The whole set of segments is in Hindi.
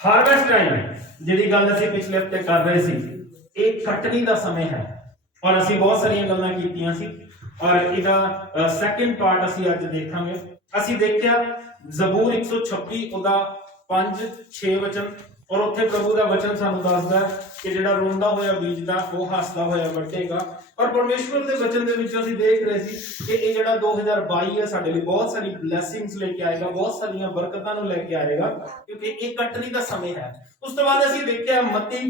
ਹਾਰਵੈਸਟ ਟਾਈਮ ਜਿਹੜੀ ਗੱਲ ਅਸੀਂ ਪਿਛਲੇ ਹਫਤੇ ਕਰ ਰਹੇ ਸੀ, ਇਹ ਕਟਣੀ ਦਾ ਸਮੇਂ ਹੈ ਔਰ ਅਸੀਂ ਬਹੁਤ ਸਾਰੀਆਂ ਗੱਲਾਂ ਕੀਤੀਆਂ ਸੀ ਔਰ ਇਹਦਾ ਸੈਕੰਡ ਪਾਰਟ ਅਸੀਂ ਅੱਜ ਦੇਖਾਂਗੇ। ਅਸੀਂ ਦੇਖਿਆ ਜ਼ਬੂਰ 126 ਉਹਦਾ 5-6 ਵਚਨ ਔਰ ਉੱਥੇ ਪ੍ਰਭੂ ਦਾ ਵਚਨ ਸਾਨੂੰ ਦੱਸਦਾ ਕਿ ਜਿਹੜਾ ਰੋਂਦਾ ਹੋਇਆ ਬੀਜਦਾ ਉਹ ਹੱਸਦਾ ਹੋਇਆ ਵੱਢੇਗਾ। ਔਰ ਪਰਮੇਸ਼ਵਰ ਦੇ ਵਚਨ ਦੇ ਵਿੱਚ ਅਸੀਂ ਦੇਖ ਰਹੇ ਸੀ ਕਿ ਇਹ ਜਿਹੜਾ 2022 ਹੈ ਸਾਡੇ ਲਈ ਬਹੁਤ ਸਾਰੀ ਬਲੇਸਿੰਗਸ ਲੈ ਕੇ ਆਏਗਾ, ਬਹੁਤ ਸਾਰੀਆਂ ਬਰਕਤਾਂ ਨੂੰ ਲੈ ਕੇ ਆਏਗਾ, ਕਿਉਂਕਿ ਇਹ ਕਟਣੀ ਦਾ ਸਮੇਂ ਹੈ। ਉਸ ਤੋਂ ਬਾਅਦ ਅਸੀਂ ਦੇਖਿਆ ਮੱਤੀ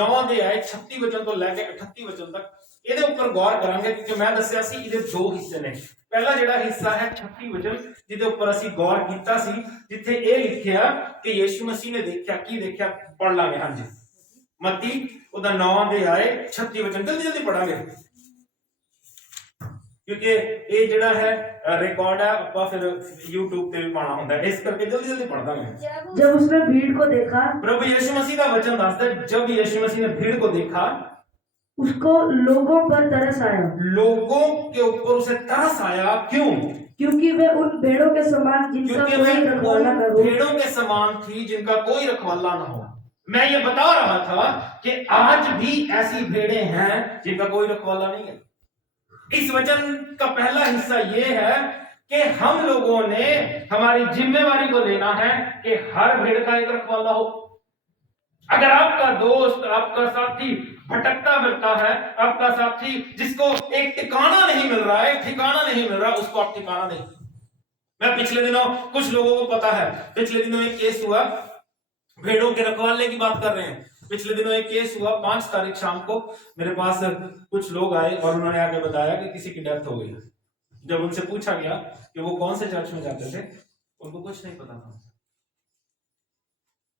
9 ਦੇ ਆਏ 36 ਵਚਨ ਤੋਂ ਲੈ ਕੇ 38 ਵਚਨ ਤੱਕ। ਇਹਦੇ ਉੱਪਰ ਗੌਰ ਕਰਾਂਗੇ ਕਿਉਂਕਿ ਮੈਂ ਦੱਸਿਆ ਸੀ ਇਹਦੇ ਦੋ ਹਿੱਸੇ ਨੇ। ਪਹਿਲਾ ਜਿਹੜਾ ਹਿੱਸਾ ਹੈ 36 ਵਚਨ, ਜਿਹਦੇ ਉੱਪਰ ਅਸੀਂ ਗੌਰ ਕੀਤਾ ਸੀ, ਜਿੱਥੇ ਇਹ ਲਿਖਿਆ ਕਿ ਯीशु मसीह ने देखा, की देखा, पढ़ लांगे। हाँ जी, मत्ती ਉਹਦਾ 9 ਦੇ ਆਏ 36 ਵਚਨ ਜਲਦੀ ਜਲਦੀ ਪੜਾਂਗੇ क्योंकि ਇਹ ਜਿਹੜਾ ਹੈ रिकॉर्ड है, ਆਪਾਂ फिर YouTube ਤੇ ਵੀ ਪਾਣਾ ਹੁੰਦਾ ਹੈ, ਇਸ ਕਰਕੇ जल्दी जल्दी पढ़ दांगे। जब उसने भीड़ को देखा, प्रभु यीशु मसीह का वचन दसदा है, जब यीशु मसीह ने भीड़ को देखा, उसको लोगों पर तरस आया। लोगों के ऊपर उसे तरस आया। क्यों? क्योंकि वे उन भेड़ों के समान जिनका कोई रखवाला न हो। भेड़ों के समान थी जिनका कोई रखवाला न हो। मैं ये बता रहा था कि आज भी ऐसी भेड़ें हैं जिनका कोई रखवाला नहीं है। इस वचन का पहला हिस्सा ये है कि हम लोगों ने हमारी जिम्मेवारी को लेना है कि हर भेड़ का एक रखवाला हो। अगर आपका दोस्त, आपका साथी भटकता फिरता है, आपका साथी जिसको एक ठिकाना नहीं मिल रहा है, ठिकाना नहीं मिल रहा, उसको आप ठिकाना नहीं। मैं पिछले दिनों, कुछ लोगों को पता है, पिछले दिनों एक केस हुआ, भेड़ों के रखवाले की बात कर रहे हैं। पिछले दिनों एक केस हुआ, 5 तारीख शाम को मेरे पास कुछ लोग आए और उन्होंने आके बताया कि किसी की डेथ हो गई। जब उनसे पूछा गया कि वो कौन से चर्च में जाते थे, उनको कुछ नहीं पता था।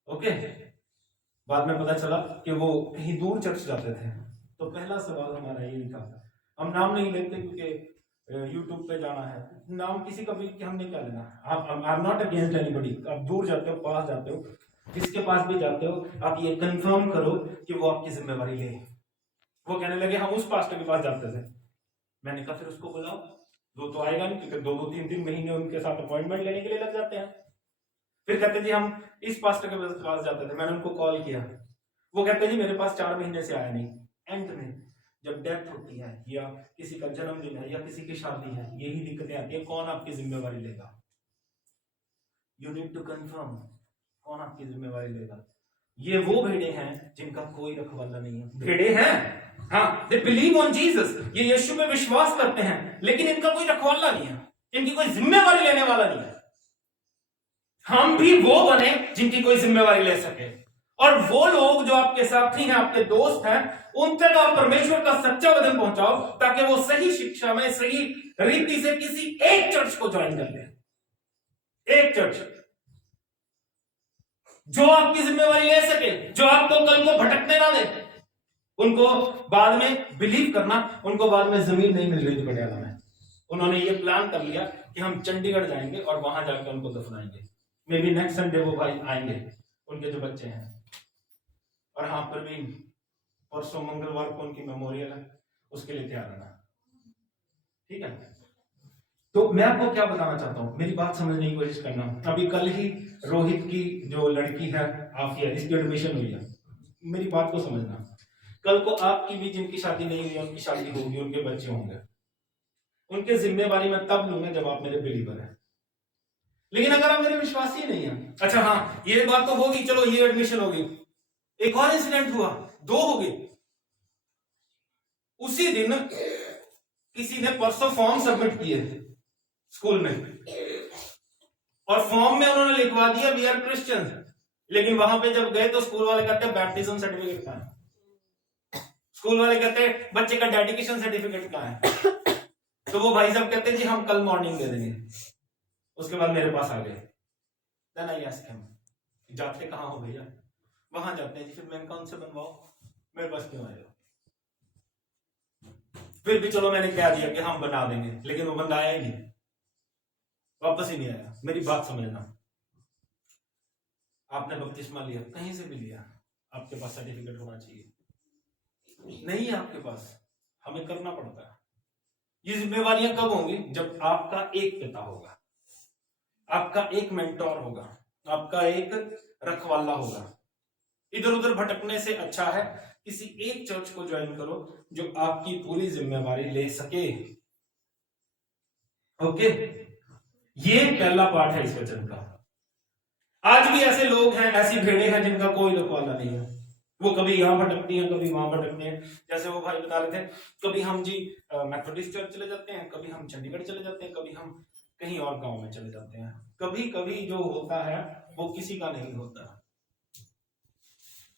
ओके, बाद में पता चला कि वो कहीं दूर चर्च जाते थे। तो पहला सवाल हमारा ये था, हम नाम नहीं लेते क्योंकि यूट्यूब पे जाना है, नाम किसी का भी हमने क्या लेना। I am not against anybody. आप दूर जाते हो, पास जाते हो, जिसके पास भी जाते हो, आप ये कंफर्म करो कि वो आपकी जिम्मेवारी ले। वो कहने लगे हम उस पास्टर के पास जाते थे। मैंने कहा फिर उसको बुलाओ, वो तो आएगा नहीं क्योंकि 2-3 महीने उनके साथ अपॉइंटमेंट लेने के लिए लग जाते हैं। फिर कहते जी हम इस पास्टर के पास जाते थे। मैंने उनको कॉल किया, वो कहते जी मेरे पास 4 महीने से आया नहीं। एंड में जब डेथ होती है या किसी का जन्मदिन है या किसी की शादी है, यही दिक्कतें आती है, कौन आपकी जिम्मेवारी लेगा? यू नीड टू कंफर्म, कौन आपकी जिम्मेवारी लेगा। ये वो भेड़े हैं जिनका कोई रखवाला नहीं है। भेड़े हैं, हाँ, दे बिलीव ऑन जीसस, ये यीशु में विश्वास करते हैं, लेकिन इनका कोई रखवाला नहीं है, इनकी कोई जिम्मेवारी लेने वाला नहीं है। हम भी वो बने जिनकी कोई जिम्मेवारी ले सके, और वो लोग जो आपके साथी हैं, आपके दोस्त हैं, उन तक आप परमेश्वर का सच्चा वचन पहुंचाओ ताकि वो सही शिक्षा में, सही रीति से किसी एक चर्च को ज्वाइन कर ले। एक चर्च जो आपकी जिम्मेवारी ले सके, जो आपको कल को भटकने ना दे। उनको बाद में बिलीव करना, उनको बाद में जमीन नहीं मिल रही थी पटियाला में। उन्होंने ये प्लान कर लिया कि हम चंडीगढ़ जाएंगे और वहां जाकर उनको दफनाएंगे। मे बी नेक्स्ट संडे वो भाई आएंगे, उनके जो बच्चे हैं। और हाँ प्रवीण, परसों मंगलवार को उनकी मेमोरियल है, उसके लिए तैयार रहना, ठीक है। तो मैं आपको क्या बताना चाहता हूं, मेरी बात समझने की कोशिश करना। अभी कल ही रोहित की जो लड़की है आफिया, इसकी एडमिशन हुई है। मेरी बात को समझना, कल को आपकी भी जिनकी शादी नहीं हुई, उनकी शादी होगी, उनके बच्चे होंगे, उनके जिम्मेवारी मैं तब लूंगा जब आप मेरे बिलीवर हैं। लेकिन अगर आप मेरे विश्वासी नहीं है, अच्छा हाँ ये बात तो होगी, चलो ये एडमिशन होगी। एक और इंसिडेंट हुआ, 2 हो गए। उसी दिन किसी ने परसों फॉर्म सबमिट किए स्कूल में, और फॉर्म में उन्होंने लिखवा दिया वी आर क्रिश्चियन, लेकिन वहां पे जब गए तो स्कूल वाले कहते हैं बैप्टिज्म सर्टिफिकेट कहां है। स्कूल वाले कहते हैं बच्चे का डेडिकेशन सर्टिफिकेट कहां है। तो वो भाई साहब कहते हैं जी हम कल मॉर्निंग दे देंगे। उसके बाद मेरे पास आ गए। देन आई आस्क्ड हिम, जाते कहां हो भैया? वहां जाते हैं जी। फिर मैंने कहा उनसे बनवाओ, मेरे पास क्यों आए हो? फिर भी चलो मैंने कह दिया कि हम बना देंगे, लेकिन वो बंदा आया ही नहीं, वापस ही नहीं आया। मेरी बात समझना, आपने बपतिस्मा लिया, कहीं से भी लिया, आपके पास सर्टिफिकेट होना चाहिए। नहीं है आपके पास, हमें करना पड़ता है। ये जिम्मेवारियां कब होंगी? जब आपका एक पिता होगा, आपका एक मेंटोर होगा, आपका एक रखवाला होगा। इधर उधर भटकने से अच्छा है किसी एक चर्च को ज्वाइन करो जो आपकी पूरी जिम्मेवारी ले सके। ओके, ये पहला पार्ट है इस वचन का। आज भी ऐसे लोग हैं, ऐसी भेड़ें हैं जिनका कोई रखवाला नहीं है। वो कभी यहां भटकती हैं, कभी वहां भटकती हैं। जैसे वो भाई बता रहे थे, कभी हम जी मेथोडिस्ट चर्च चले जाते हैं, कभी हम चंडीगढ़ चले जाते हैं, कभी हम कहीं और गांव में चले जाते हैं। कभी कभी जो होता है वो किसी का नहीं होता।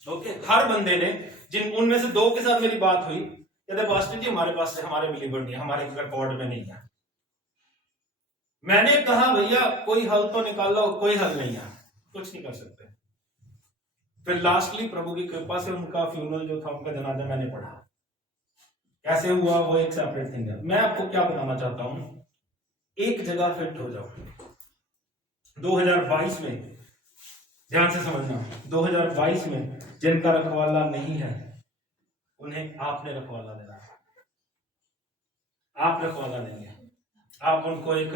ओके, हर बंदे ने, जिन उनमें से दो के साथ मेरी बात हुई, कहते पास्टर जी हमारे पास से हमारे बिलीवर नहीं है, हमारे रिकॉर्ड में नहीं है। मैंने कहा भैया कोई हल तो निकालो, कोई हल नहीं है, कुछ नहीं कर सकते। फिर लास्टली प्रभु की कृपा से उनका फ्यूनरल जो था, उनका जनाजा मैंने पढ़ा। कैसे हुआ वो एक सेपरेट थिंग है। मैं आपको क्या बताना चाहता हूं, एक जगह फिट हो जाओ। 2022 में, ध्यान से समझना, 2022 में जिनका रखवाला नहीं है उन्हें आपने रखवाला देना है। आप रखवाला देंगे, आप उनको एक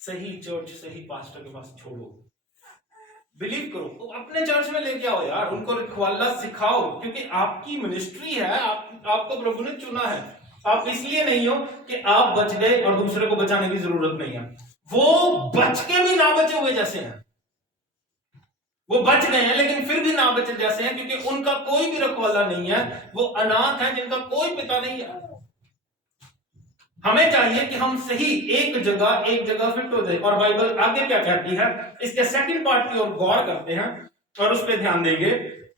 सही चर्च, सही पास्टर के पास छोड़ो। बिलीव करो, तो अपने चर्च में लेके आओ यार, उनको रखवाला सिखाओ, क्योंकि आपकी मिनिस्ट्री है, आपको प्रभु ने चुना है। आप इसलिए नहीं हो कि आप बच गए और दूसरे को बचाने की जरूरत नहीं है। वो बच के भी ना बचे हुए जैसे हैं, वो बच गए हैं लेकिन फिर भी ना बचे जैसे हैं, क्योंकि उनका कोई भी रखवाला नहीं है। वो अनाथ है जिनका कोई पिता नहीं है। हमें चाहिए कि हम सही एक जगह फिट हो जाए। और बाइबल आगे क्या कहती है, इसके सेकंड पार्ट की ओर गौर करते हैं और उस पर ध्यान देंगे।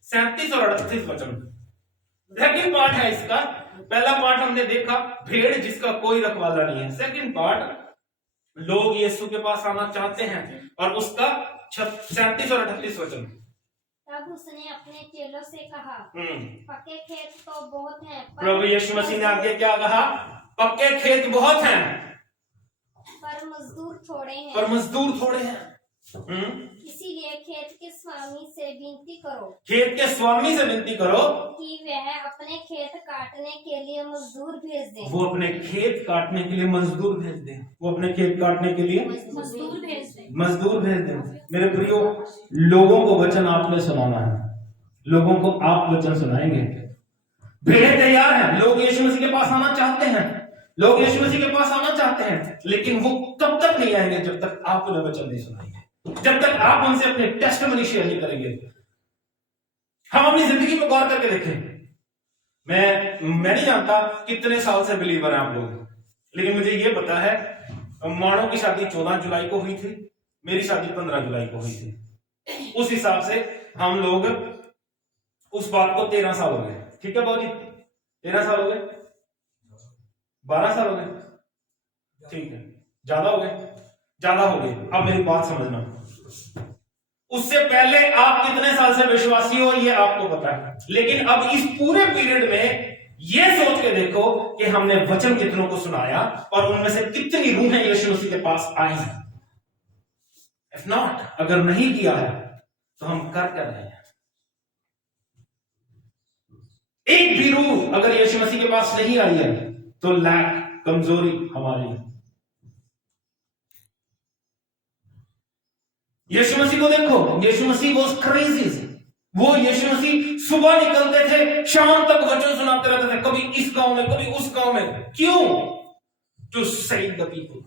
37 और 38 वचन सेकंड पार्ट है इसका। पहला पार्ट हमने देखा, भेड़ जिसका कोई रखवाला नहीं है। सेकंड पार्ट, लोग यीशु के पास आना चाहते हैं, और उसका 37 और 38 वचन। तब उसने अपने चेलों से कहा, पक्के खेत तो बहुत हैं, प्रभु यीशु मसीह ने आगे क्या कहा, पक्के खेत बहुत हैं पर मजदूर थोड़े हैं। इसीलिए खेत के स्वामी से विनती करो कि वह अपने खेत काटने के लिए मजदूर भेज दे। वो अपने खेत काटने के लिए मजदूर भेज दें। वो अपने खेत काटने के लिए मजदूर भेज दें। मेरे प्रियो, लोगों को वचन आपने सुनाना है, लोगों को आप वचन सुनाएंगे। भेड़ तैयार हैं, लोग यीशु मसीह के पास आना चाहते हैं, लोग यीशु मसीह के पास आना चाहते हैं, लेकिन वो तब तक नहीं आएंगे जब तक आप उन्हें वचन नहीं सुनाएंगे, जब तक आप उनसे अपने टेस्टिमनी शेयर नहीं करेंगे। हम अपनी जिंदगी में गौर करके देखें। मैं नहीं जानता कितने साल से बिलीवर हैं आप लोग, लेकिन मुझे ये पता है मानो की शादी 14 जुलाई को हुई थी, मेरी शादी 15 जुलाई को हुई थी। उस हिसाब से हम लोग, उस बात को 13 साल हो गए। ठीक है बाबू जी, 13 साल हो गए, 12 साल हो गए, ठीक है, ज्यादा हो गए। अब मेरी बात समझना, उससे पहले आप कितने साल से विश्वासी हो ये आपको पता है, लेकिन अब इस पूरे पीरियड में ये सोच के देखो कि हमने वचन कितनों को सुनाया और उनमें से कितनी रूहें यीशु मसीह के पास आई हैं। इफ नॉट, अगर नहीं किया है तो हम कर रहे हैं। एक भी रूह अगर यीशु मसीह के पास नहीं आई है तो लैक, कमजोरी हमारी है। यीशु मसीह को देखो, यीशु मसीह वाज क्रेजी। वो यीशु मसीह सुबह निकलते थे, शाम तक वचन सुनाते रहते थे, कभी इस गांव में कभी उस गांव में। क्यों? टू सेव द पीपल,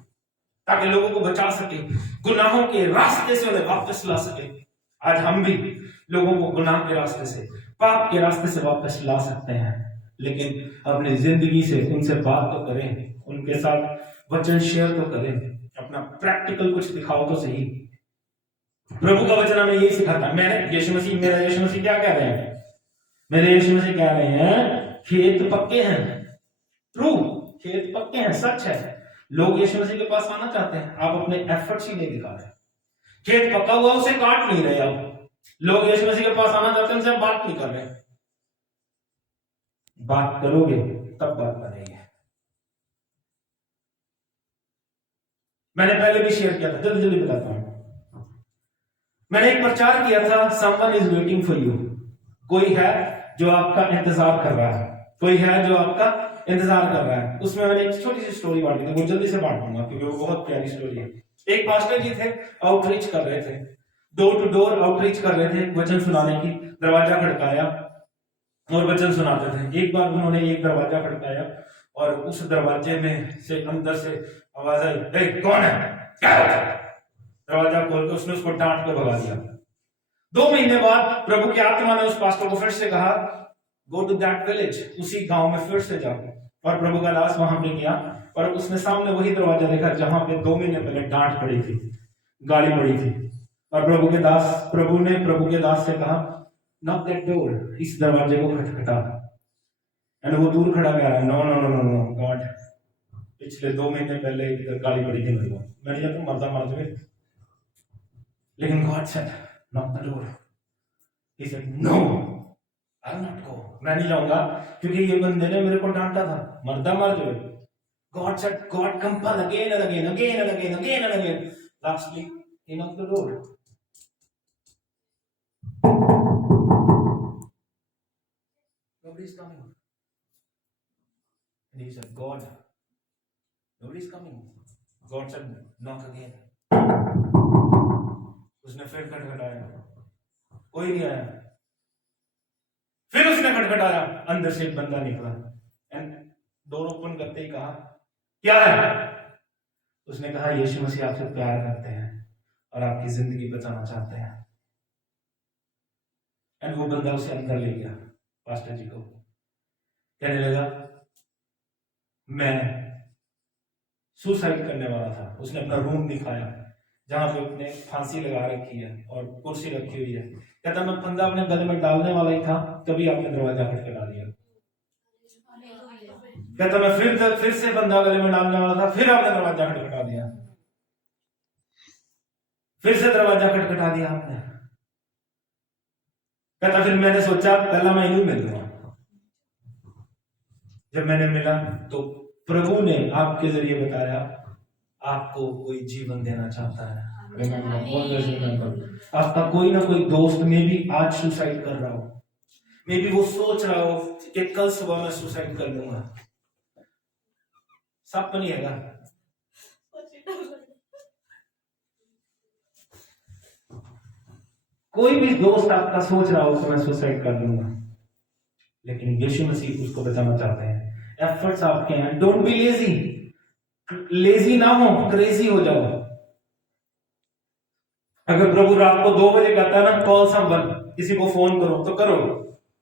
ताकि लोगों को बचा सके, गुनाहों के रास्ते से उन्हें वापस ला सके। आज हम भी लोगों को गुनाह के रास्ते से, पाप के रास्ते से वापस ला सकते हैं, लेकिन अपनी जिंदगी से उनसे बात तो करें, उनके साथ वचन शेयर तो करें, अपना प्रैक्टिकल कुछ दिखाओ तो सही। प्रभु का वचन हमें यही सिखाता है। मेरा यीशु मसीह क्या कह रहे हैं? मेरे यीशु मसीह कह रहे हैं खेत पक्के हैं। ट्रू, खेत पक्के हैं, सच है। लोग यीशु मसीह के पास आना चाहते हैं, आप अपने एफर्ट्स ही नहीं दिखा रहे। खेत पका हुआ उसे काट नहीं रहे आप। लोग यीशु मसीह के पास आना चाहते हैं, उनसे बात नहीं कर रहे। बात करोगे तब बात करेंगे। मैंने पहले भी शेयर किया था, जल्दी जल्दी बताता हूं। मैंने एक प्रचार किया था, someone is waiting for you. कोई है जो आपका इंतजार कर रहा है, कोई है जो आपका इंतजार कर रहा है। उसमें मैंने एक छोटी सी स्टोरी बांटी थी, वो जल्दी से बांट दूंगा क्योंकि वो बहुत प्यारी स्टोरी है। एक पास्टर जी थे, आउटरीच कर रहे थे, डोर टू डोर आउटरीच कर रहे थे, वचन सुनाने की। दरवाजा खड़काया और वचन सुनाते थे। एक बार उन्होंने एक दरवाजा खड़काया और उस दरवाजे में से अंदर से आवाज आई, ए, कौन है? क्या है? दरवाजा खोल के उसने उसको डांट के भगा दिया। 2 महीने बाद प्रभु की आत्मा ने उस पास्टर को फिर से कहा, गो टू दैट विलेज, उसी गांव में फिर से जाओ। और प्रभु का दास वहां पे गया और उसने सामने वही दरवाजा देखा जहां पे 2 महीने पहले डांट पड़ी थी, गाली पड़ी थी। और प्रभु के दास से कहा, नॉक दैट डोर, इस दरवाजे को खटखटा। एंड वो दूर खड़ा कह रहा है, no no no no no God, पिछले 2 महीने पहले इधर गाली पड़ी थी मेरे को, मैंने जब तुम मरता मार दे, लेकिन God said knock the door. He said no, I will not go, मैं नहीं जाऊंगा, क्योंकि ये बंदे ने मेरे को डांटा था, मरदा मर जाए। God said, God compel again and again, again and again, again and again, lastly he knocked the door. Nobody's coming. And he said, God, nobody's coming. God said, knock again. उसने फिर खटखटाया, कोई नहीं आया। फिर उसने खटखटाया, अंदर से एक बंदा निकला एंड डोर ओपन करते ही कहा, क्या है? उसने कहा, यीशु मसीह आपसे प्यार करते हैं और आपकी जिंदगी बचाना चाहते हैं। एंड वो बंदा उसे अंदर ले गया, पास्टर जी को। कहने लगा, मैं सुसाइड करने वाला था। उसने अपना रूम दिखाया जहां पे उसने फांसी लगा रखी है और कुर्सी रखी हुई है। कहता, मैं फंदा अपने गले में डालने वाला ही था, तभी आपने दरवाजा खटखटा दिया। कहता, मैं फिर से फंदा गले में डालने वाला था, फिर आपने दरवाजा खटखटा दिया। फिर से दरवाजा खटखटा दिया आपने। कहता, फिर मैंने सोचा पहला मैं इन्हीं मिल लूंगा। जब मैंने मिला तो प्रभु ने आपके जरिए बताया, आपको कोई जीवन देना चाहता है। आपका कोई ना कोई दोस्त में भी आज सुसाइड कर रहा हो, मे बी वो सोच रहा हो कि कल सुबह मैं सुसाइड कर लूंगा। सब नहीं है। कोई भी दोस्त आपका सोच रहा हो कि मैं सुसाइड कर लूंगा, लेकिन यीशु मसीह उसको बचाना चाहते हैं। एफर्ट्स आपके हैं, डोंट बी लेजी। लेजी ना हो, क्रेजी हो जाओ। अगर प्रभु रात को 2 बजे कहता है ना, कॉल समवन, किसी को फोन करो तो करो।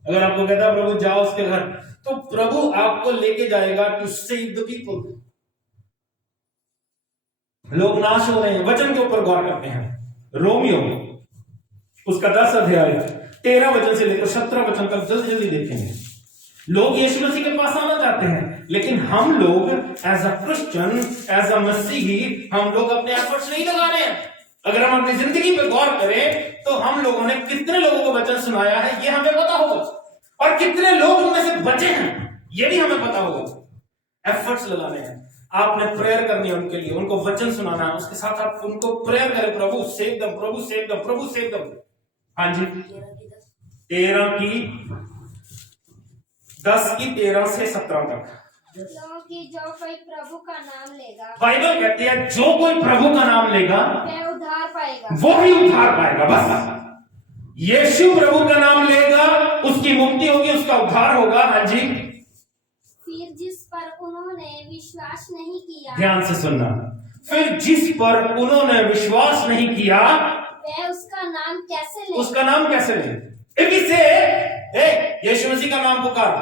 अगर आपको कहता है प्रभु जाओ उसके घर, तो प्रभु आपको लेके जाएगा टू सेव द पीपल। लोग नाश हो रहे हैं, वचन के ऊपर गौर करते हैं। रोमियो उसका 10 अध्याय 13 वचन से लेकर 17 वचन तक जल्दी जल्दी देखेंगे। लोग यीशु मसीह के पास आना चाहते हैं, लेकिन हम लोग as a Christian, as a मसीही, हम लोग अपने एफर्ट्स नहीं लगा रहे हैं। अगर हम अपनी जिंदगी पे गौर करें तो हम लोगों ने कितने लोगों को वचन सुनाया है ये हमें पता होगा, और कितने लोग उनमें से बचे हैं ये भी हमें पता होगा। एफर्ट्स लगाने हैं, आपने प्रेयर करनी है उनके लिए, उनको वचन सुनाना है, उसके साथ आप उनको प्रेयर करें, प्रभु सेव दम, प्रभु सेव दम, प्रभु सेव दम। हाँ जी, 10 की 13 से 17 तक। क्योंकि जो कोई प्रभु का नाम लेगा, बाइबल कहती है जो कोई प्रभु का नाम लेगा वह उद्धार पाएगा, वो ही उद्धार पाएगा। बस यीशु प्रभु का नाम लेगा, उसकी मुक्ति होगी, उसका उद्धार होगा। हाँ जी। फिर जिस पर उन्होंने विश्वास नहीं किया, ध्यान से सुनना, फिर जिस पर उन्होंने विश्वास नहीं किया वह उसका नाम कैसे ले? उसका नाम कैसे ले? इफ ही से यीशु मसीह का नाम पुकारा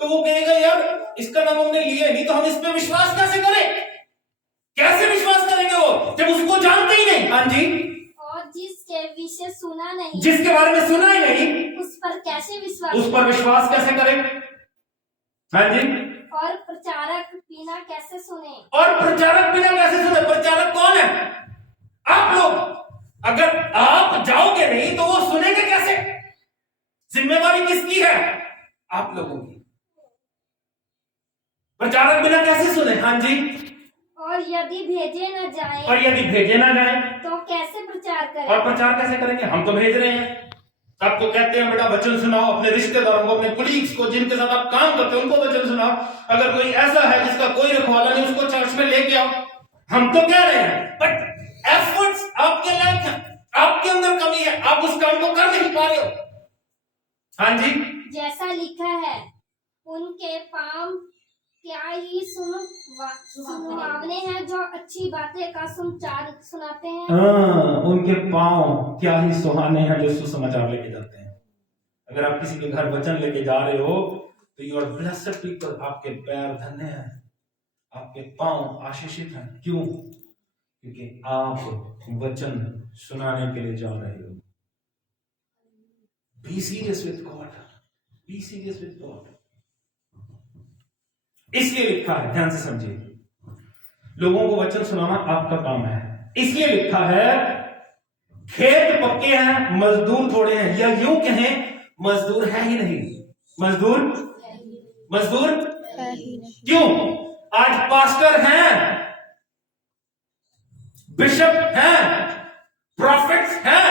तो वो कहेगा यार इसका नाम हमने लिया नहीं, तो हम इस पे विश्वास कैसे करें? कैसे विश्वास करेंगे वो जब उसको जानते ही नहीं? हाँ जी। और जिसके विषय सुना नहीं, जिसके बारे में सुना ही नहीं, उस पर कैसे विश्वास? उस पर विश्वास कैसे करें? हाँ जी। और प्रचारक बिना कैसे सुने? और प्रचारक बिना कैसे सुने? प्रचारक कौन है? आप लोग। अगर आप जाओगे नहीं तो वो सुनेंगे कैसे? जिम्मेवारी किसकी है? आप लोगों की। प्रचारक बिना कैसे सुने? हाँ जी। और यदि भेजे न जाए, और यदि भेजे ना जाए तो कैसे प्रचार करें? और प्रचार कैसे करेंगे? हम तो भेज रहे हैं, आपको कहते हैं बेटा वचन सुनाओ, अपने रिश्तेदारों को, अपने कुलीग्स को, जिनके साथ आप काम करते हैं उनको वचन सुनाओ। अगर कोई ऐसा है जिसका कोई रखवाला नहीं, उसको चर्च में लेके आओ। हम तो कह रहे हैं, बट एफर्ट्स आपके लायक हैं। आपके अंदर कमी है, आप उस काम को कर नहीं पा रहे हो। हाँ जी, जैसा लिखा है, उनके पाँव क्या ही सुहावने हैं, जो अच्छी बातें का समाचार सुनाते हैं। उनके पांव क्या ही सुहाने हैं जो सुसमाचार लेके जाते हैं। अगर आप किसी के घर वचन लेके जा रहे हो तो यू आर ब्लेस्ड पीपल। आपके पैर धन्य हैं, आपके पांव आशीषित हैं। क्यों? क्योंकि आप वचन सुनाने के लिए जा रहे हो। Be serious with God, be serious with God. इसलिए लिखा है, ध्यान से समझिए, लोगों को वचन सुनाना आपका काम है। इसलिए लिखा है खेत पक्के हैं, मजदूर थोड़े हैं, या यूं कहें मजदूर है ही नहीं। मजदूर है ही नहीं। क्यों? आज पास्टर हैं, बिशप हैं, प्रॉफिट्स हैं,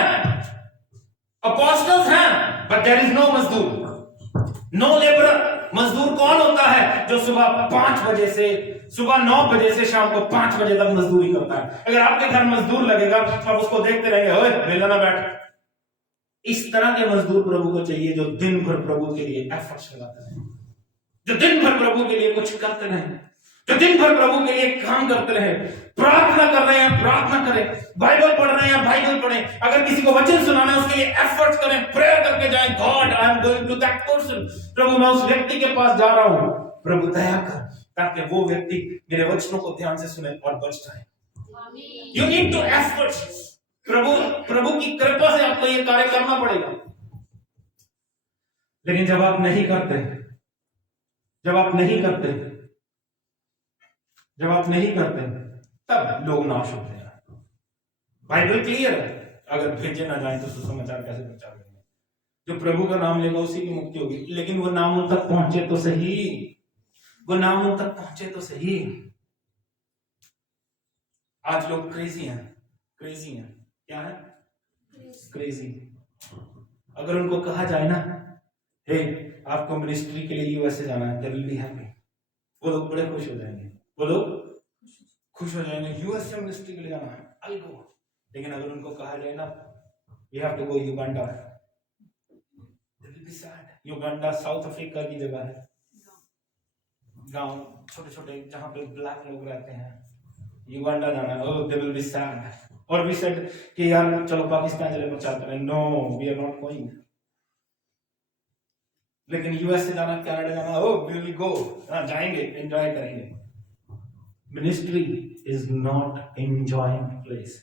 अपोस्टल्स हैं, बट देयर इज नो मजदूर, नो लेबरर। मजदूर कौन होता है? जो सुबह 5 बजे से सुबह 9 बजे से शाम को 5 बजे तक मजदूरी करता है। अगर आपके घर मजदूर लगेगा तो आप उसको देखते रहेंगे, ओए वेला ना बैठ। इस तरह के मजदूर प्रभु को चाहिए जो दिन भर प्रभु के लिए एफर्ट्स लगाते हैं, जो दिन भर प्रभु के लिए कुछ करते रहे, जो दिन भर प्रभु के लिए काम करते रहे। प्रार्थना कर रहे हैं, प्रार्थना करें, बाइबल पढ़ रहे हैं, बाइबल पढ़ें। अगर किसी को वचन सुनाना है उसके लिए एफर्ट्स करें, प्रेयर करके जाएं, God I am going to that person. प्रभु मैं उस व्यक्ति के पास जा रहा हूं, प्रभु दया कर, ताकि वो व्यक्ति मेरे वचनों को ध्यान से सुने और बच जाए। You need to efforts. प्रभु की कृपा से आपको ये कार्य करना पड़ेगा। लेकिन जब आप नहीं करते, तब लोग नाश होते हैं। बाइबल क्लियर है, अगर भेजे ना जाए तो सुसमाचार कैसे प्रचार करेंगे? जो प्रभु का नाम लेगा उसी की मुक्ति होगी। लेकिन वो नाम उन तक पहुंचे तो सही, आज लोग क्रेजी हैं। क्या है? क्रेजी। अगर उनको कहा जाए ना, हे आपको मिनिस्ट्री के लिए यूएसए जाना है, दे विल बी हैप्पी। वो लोग बड़े खुश हो जाएंगे, यूएसए मिनिस्ट्री के लिए जाना है, आई गो। लेकिन अगर उनको कहा जाए ना, you have to go Uganda, they will be sad. Uganda South Africa की जगह है, गांव छोटे जहां पे ब्लैक लोग रहते हैं। युगांडा जाना है, oh they will be sad. और वी सेड कि यार चलो पाकिस्तान चले प्रचार करें, no we are not going. लेकिन यूएसए जाना, कनाडा जाना, ओह वी विल गो, जाएंगे, एंजॉय करेंगे। Ministry is not enjoying place.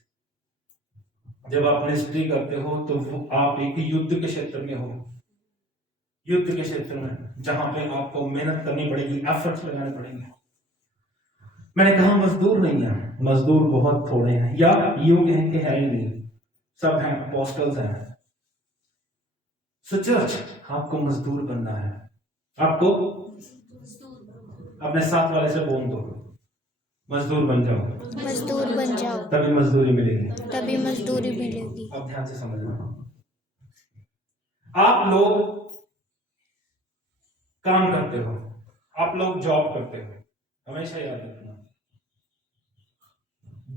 जब आप मिनिस्ट्री करते हो तो आप एक युद्ध के क्षेत्र में हो, जहां पे आपको मेहनत करनी पड़ेगी, एफर्ट्स लगाने पड़ेंगे। मैंने कहा मजदूर नहीं है, मजदूर बहुत थोड़े हैं, या यूं कहें कि है ही नहीं, सब हैं, अपोस्टल्स हैं। सो चर्च, आपको मजदूर बनना है। आपको अपने साथ वाले से बोल दो, मजदूर बन जाओ, तभी मजदूरी मिलेगी। अब ध्यान से समझना, आप लोग काम करते हो, आप लोग जॉब करते हो, हमेशा याद रखना,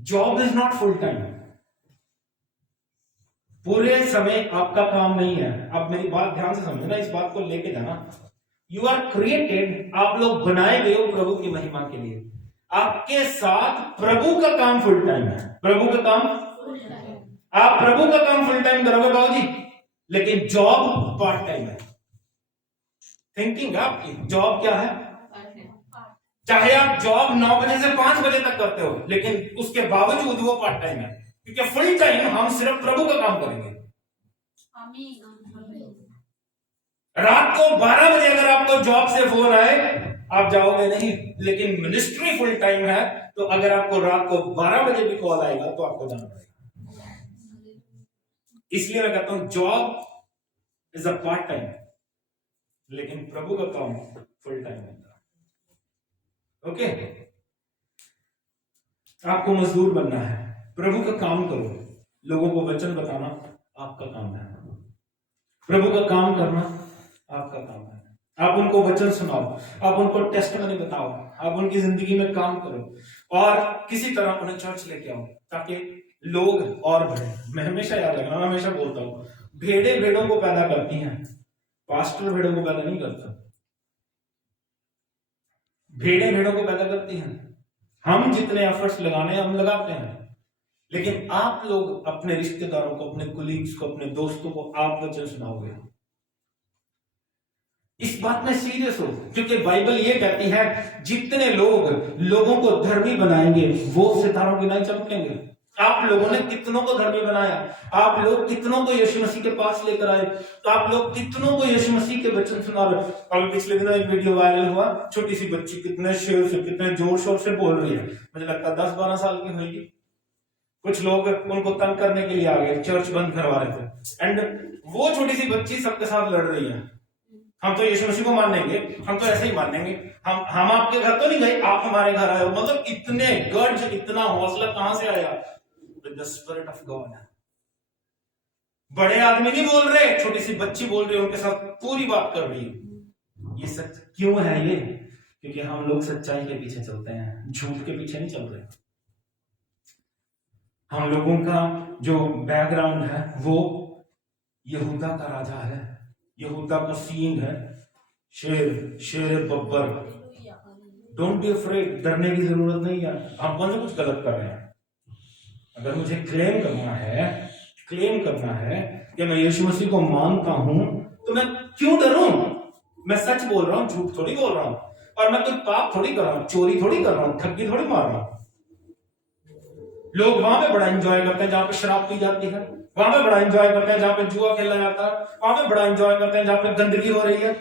job is not full time. पूरे समय आपका काम नहीं है। अब मेरी बात ध्यान से समझना, इस बात को लेके जाना। यू आर क्रिएटेड, आप लोग बनाए गए हो प्रभु की महिमा के लिए। आपके साथ प्रभु का काम फुल टाइम है। आप प्रभु का काम फुल टाइम करोगे बाबूजी, लेकिन जॉब पार्ट टाइम है। थिंकिंग आपकी जॉब क्या है? चाहे आप जॉब 9 बजे से 5 बजे तक करते हो, लेकिन उसके बावजूद वो पार्ट टाइम है, क्योंकि फुल टाइम हम सिर्फ प्रभु का काम करेंगे। रात को 12 बजे अगर आपको जॉब से फोन आए, आप जाओगे नहीं, लेकिन मिनिस्ट्री फुल टाइम है, तो अगर आपको रात को 12 बजे भी कॉल आएगा तो आपको जाना पड़ेगा। इसलिए मैं कहता हूं job is a part time, लेकिन प्रभु का काम फुल टाइम होता है। ओके, आपको मजदूर बनना है, प्रभु का काम करो। लोगों को वचन बताना आपका काम है, प्रभु का काम करना आपका काम है। आप उनको वचन सुनाओ, आप उनको टेस्टमनी बताओ, आप उनकी जिंदगी में काम करो, और किसी तरह उन्हें चर्च लेके आओ, ताकि लोग और बढ़े। मैं हमेशा याद रखना, मैं हमेशा बोलता हूँ, भेड़े भेड़ों को पैदा करती हैं, पास्टर भेड़ों को पैदा नहीं करता। भेड़े भेड़ों को पैदा करती हैं। हम जितने एफर्ट्स लगाने हैं हम लगाते हैं, लेकिन आप लोग अपने रिश्तेदारों को, अपने कुलीग्स को, अपने दोस्तों को आप वचन सुनाओगे। इस बात में सीरियस हो, क्योंकि बाइबल ये कहती है जितने लोग लोगों को धर्मी बनाएंगे वो सितारों की नहीं चमकेंगे। आप लोगों ने कितनों को धर्मी बनाया, आप लोग कितनों को यीशु मसीह के पास लेकर आए, आप लोग कितनों को यीशु मसीह के वचन सुना रहे। अभी पिछले दिनों एक वीडियो वायरल हुआ, छोटी सी बच्ची कितने शेर से, कितने जोर शोर से बोल रही है, मुझे लगता है 10-12 साल की होगी। कुछ लोग उनको तंग करने के लिए आ गए, चर्च बंद करवा रहे थे, एंड वो छोटी सी बच्ची सबके साथ लड़ रही है। हम तो यीशु मसीह को मानेंगे, हम तो ऐसे ही मानेंगे, हम आपके घर तो नहीं गए, आप हमारे घर आए हो। मतलब इतने गर्ज, इतना हौसला कहां से आया? With the spirit of God. बड़े आदमी नहीं बोल रहे, छोटी सी बच्ची बोल रही है, उनके साथ पूरी बात कर रही है। ये सच क्यों है? ये क्योंकि हम लोग सच्चाई के पीछे चलते हैं, झूठ के पीछे नहीं चल रहे। हम लोगों का जो बैकग्राउंड है वो यहूदा का राजा है, यहूदा का सींग है, शेर बब्बर। डोंट बी अफ्रेड, डरने की जरूरत नहीं है। हम कौन सा कुछ गलत कर रहे हैं? अगर मुझे क्लेम करना है कि मैं यीशु मसीह को मानता हूं, तो मैं क्यों डरूं? मैं सच बोल रहा हूं, झूठ थोड़ी बोल रहा हूं, और मैं कोई पाप थोड़ी कर रहा हूं, चोरी थोड़ी कर रहा हूं, ठगी थोड़ी मार रहा हूं। लोग वहां पे बड़ा एंजॉय करते हैं जहां पे शराब पी जाती है, वहां पे बड़ा एंजॉय करते हैं जहां पे जुआ खेला जाता है, वहां पे बड़ा एंजॉय करते हैं जहां पे गंदगी हो रही है।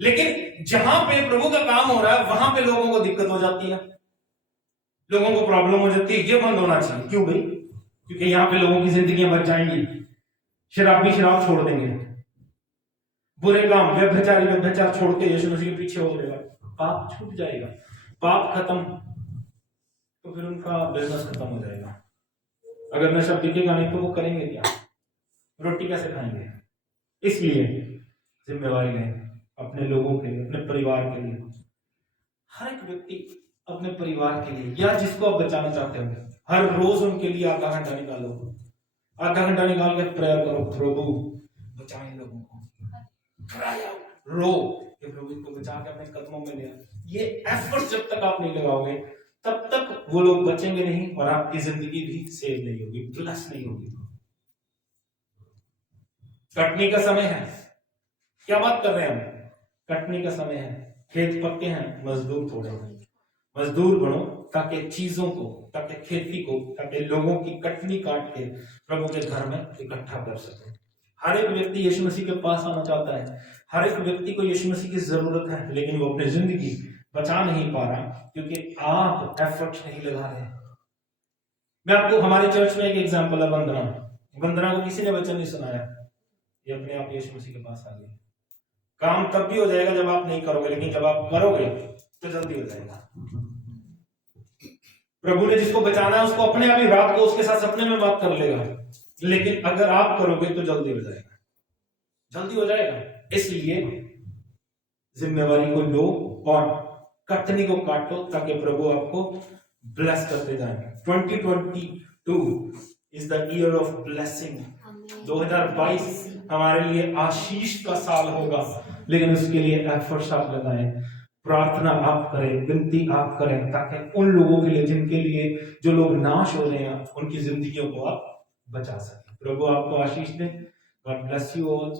लेकिन जहां पे प्रभु का काम हो रहा है वहां पे लोगों को दिक्कत हो जाती है, लोगों को प्रॉब्लम हो जाती है। ये बंद होना चाहिए। क्यों भाई? क्योंकि यहाँ पे लोगों की जिंदगियां बच जाएंगी। शराबी शराब छोड़ देंगे, बुरे काम व्यभिचार छोड़ के यीशु मसीह के पीछे हो जाएगा, पाप छूट जाएगा, पाप खत्म, तो फिर उनका बिजनेस खत्म हो जाएगा। अगर नशा बिकेगा नहीं तो वो करेंगे क्या? रोटी कैसे खाएंगे? इसलिए जिम्मेवारी लें अपने लोगों के लिए, अपने परिवार के लिए। हर एक व्यक्ति अपने परिवार के लिए, या जिसको आप बचाना चाहते हो, हर रोज उनके लिए आधा घंटा निकालो, आधा घंटा निकाल के प्रेयर करो, प्रभु बचाएं लोगों को, रो कि प्रभु इनको बचा के अपने कदमों में ले। ये एफर्ट जब तक आप नहीं लगाओगे तब तक वो लोग बचेंगे नहीं, और आपकी जिंदगी भी सेव नहीं होगी, ब्लेस नहीं होगी। कटनी का समय है, क्या बात कर रहे हैं हम? कटनी का समय है, खेत पक्के हैं, मजदूर थोड़े हैं। मजदूर बनो ताकि चीजों को, ताकि खेती को, ताकि लोगों की कटनी काट के प्रभु के घर में इकट्ठा कर सके। हर एक व्यक्ति यीशु मसीह के पास आना चाहता है, हर एक व्यक्ति को यीशु मसीह की जरूरत है, लेकिन वो अपनी जिंदगी बचा नहीं पा रहा क्योंकि आप एफर्ट नहीं लगा रहे। मैं आपको, हमारे चर्च में एक एग्जांपल है, वंदना को किसी ने वचन नहीं सुनाया, ये अपने आप यीशु मसीह के पास आ गई। काम तब भी हो जाएगा जब आप नहीं करोगे, लेकिन जब आप करोगे तो जल्दी हो जाएगा। प्रभु ने जिसको बचाना है उसको अपने आप ही रात को उसके साथ सपने में बात कर लेगा, लेकिन अगर आप करोगे तो जल्दी हो जाएगा, जल्दी हो जाएगा। इसलिए जिम्मेवारी को लो और कटनी को काटो ताकि प्रभु आपको ब्लेस करते जाएंगे। 2022 is the year of blessing. 2022 हमारे लिए आशीष का साल होगा, लेकिन उसके लिए एफर्ट्स आप लगाएं, प्रार्थना आप करें, विनती आप करें, ताकि उन लोगों के लिए जिनके लिए, जो लोग नाश हो रहे हैं, उनकी जिंदगियों को आप बचा सकें। प्रभु आपको आशीष दे। God bless you all.